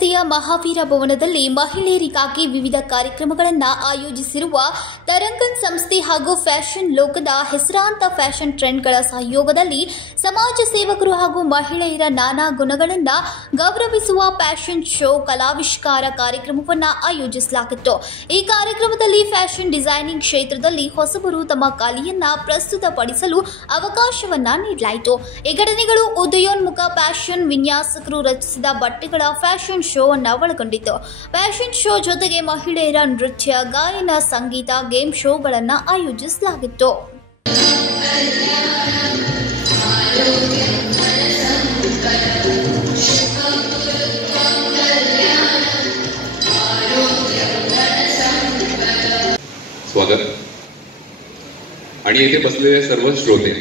ರಸ್ತೆಯ ಮಹಾವೀರ ಭವನದಲ್ಲಿ ಮಹಿಳೆಯರಿಗಾಗಿ ವಿವಿಧ ಕಾರ್ಯಕ್ರಮಗಳನ್ನು ಆಯೋಜಿಸಿರುವ ತರಂಗನ್ ಸಂಸ್ಥೆ ಹಾಗೂ ಫ್ಯಾಷನ್ ಲೋಕದ ಹೆಸರಾಂತ ಫ್ಯಾಷನ್ ಟ್ರೆಂಡ್ಗಳ ಸಹಯೋಗದಲ್ಲಿ ಸಮಾಜ ಸೇವಕರು ಹಾಗೂ ಮಹಿಳೆಯರ ನಾನಾ ಗುಣಗಳನ್ನು ಗೌರವಿಸುವ ಫ್ಯಾಷನ್ ಶೋ ಕಲಾವಿಷ್ಕಾರ ಕಾರ್ಯಕ್ರಮವನ್ನು ಆಯೋಜಿಸಲಾಗಿತ್ತು। ಈ ಕಾರ್ಯಕ್ರಮದಲ್ಲಿ ಫ್ಯಾಷನ್ ಡಿಸೈನಿಂಗ್ ಕ್ಷೇತ್ರದಲ್ಲಿ ಹೊಸಬರು ತಮ್ಮ ಕಲೆಯನ್ನು ಪ್ರಸ್ತುತಪಡಿಸಲು ಅವಕಾಶವನ್ನ ನೀಡಲಾಯಿತು। ಈ ಘಟನೆಗಳು ಉದಯೋನ್ಮುಖ ಫ್ಯಾಷನ್ ವಿನ್ಯಾಸಕರು ರಚಿಸಿದ ಬಟ್ಟೆಗಳ ಫ್ಯಾಷನ್ ಶೋ ಅನ್ನು ಒಳಗೊಂಡಿತ್ತು। ಫ್ಯಾಷನ್ ಶೋ ಜೊತೆಗೆ ಮಹಿಳೆಯರ ನೃತ್ಯ, ಗಾಯನ, ಸಂಗೀತ, ಗೇಮ್ ಶೋಗಳನ್ನು ಆಯೋಜಿಸಲಾಗಿತ್ತು। स्वागत आणि इथे बसलेले सर्व श्रोते।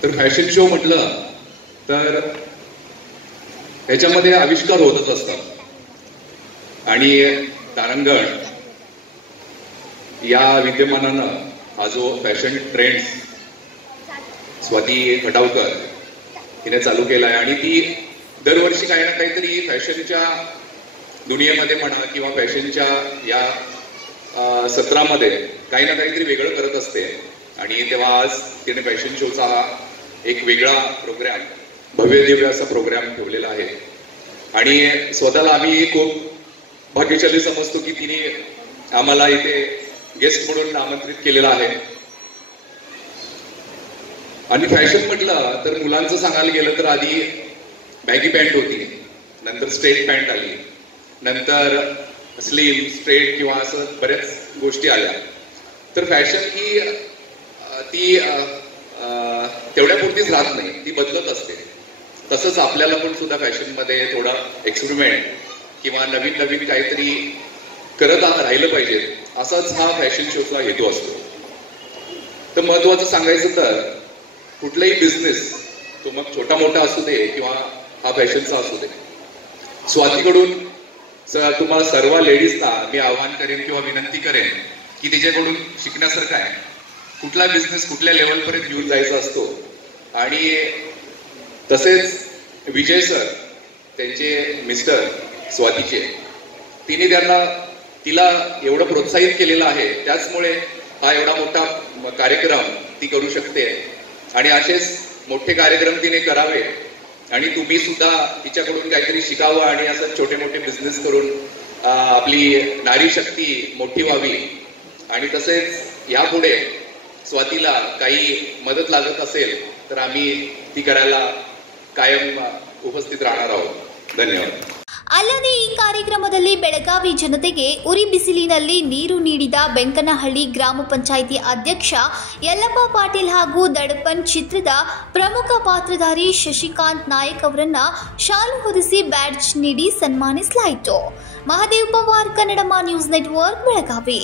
तर फॅशन शो म्हटलं तर याच्यामध्ये आविष्कार होतच असतात आणि तारंगण या विद्यमानानं हा जो फॅशन ट्रेंड्स स्वाती खटावकर हिने चालू केलाय आणि ती दरवर्षी काही ना काहीतरी फॅशनच्या दुनियेमध्ये म्हणा किंवा फॅशनच्या या सत्रामध्ये काही ना काहीतरी वेगळं करत असते आणि तेव्हा आज तिने फॅशन शोचा हा एक वेगळा प्रोग्राम, भव्य दिव्य असा प्रोग्राम ठेवलेला आहे आणि स्वतःला आम्ही खूप भाग्यशाली समजतो की तिने आम्हाला इथे गेस्ट म्हणून आमंत्रित केलेला आहे। आणि फॅशन म्हटलं तर मुलांचं सांगायला गेलं तर आधी बॅगी पॅन्ट होती, नंतर स्ट्रेट पॅन्ट आली, नंतर स्लिम स्ट्रेट किंवा असं बऱ्याच गोष्टी आल्या। तर फॅशन ही ती तेवढ्यापुरतीच राहत नाही, ती बदलत असते। तसंच आपल्याला पण सुद्धा फॅशन मध्ये थोडा एक्सपेरिमेंट किंवा नवीन नवीन काहीतरी करत राहिलं पाहिजे, असाच हा फॅशन शोचा हेतू असतो। तर महत्वाचं सांगायचं तर कुठलाही बिझनेस तो मग छोटा मोठा असू दे किंवा हा फॅशनचा असू दे, स्वातीकडून तुम्हाला सर्व लेडीजला मी आवाहन करेन किंवा विनंती करेन की तिच्याकडून शिकण्यासारखं आहे। कुठला बिझनेस कुठल्या लेवलपर्यंत घेऊन जायचा असतो आणि तसेच विजय सर त्यांचे मिस्टर स्वातीचे, तिला एवढं प्रोत्साहित केलेलं आहे, त्याचमुळे हा एवढा मोठा कार्यक्रम ती करू शकते आणि असेच मोठे कार्यक्रम तिने करावे आणि तुम्ही सुद्धा तिच्याकडून काहीतरी शिकावं आणि असं छोटे मोठे बिझनेस करून आपली नारी शक्ती मोठी व्हावी। आणि तसेच यापुढे स्वातीला काही मदत लागत असेल तर आम्ही ती करायला कायम उपस्थित राहणार आहोत। धन्यवाद। ಅಲ್ಲದೆ ಈ ಕಾರ್ಯಕ್ರಮದಲ್ಲಿ ಬೆಳಗಾವಿ ಜನತೆಗೆ ಉರಿ ಬಿಸಿಲಿನಲ್ಲಿ ನೀರು ನೀಡಿದ ಬೆಂಕನಹಳ್ಳಿ ಗ್ರಾಮ ಪಂಚಾಯಿತಿ ಅಧ್ಯಕ್ಷ ಯಲ್ಲಪ್ಪ ಪಾಟೀಲ್ ಹಾಗೂ ದಡಪನ್ ಚಿತ್ರದ ಪ್ರಮುಖ ಪಾತ್ರಧಾರಿ ಶಶಿಕಾಂತ್ ನಾಯಕ್ ಅವರನ್ನ ಶಾಲು ಹೊದಿಸಿ ಬ್ಯಾಡ್ಜ್ ನೀಡಿ ಸನ್ಮಾನಿಸಲಾಯಿತು। ಮಹದೇವ್ ಪವಾರ್, ಕನ್ನಡಮ ನ್ಯೂಸ್ ನೆಟ್ವರ್ಕ್, ಬೆಳಗಾವಿ।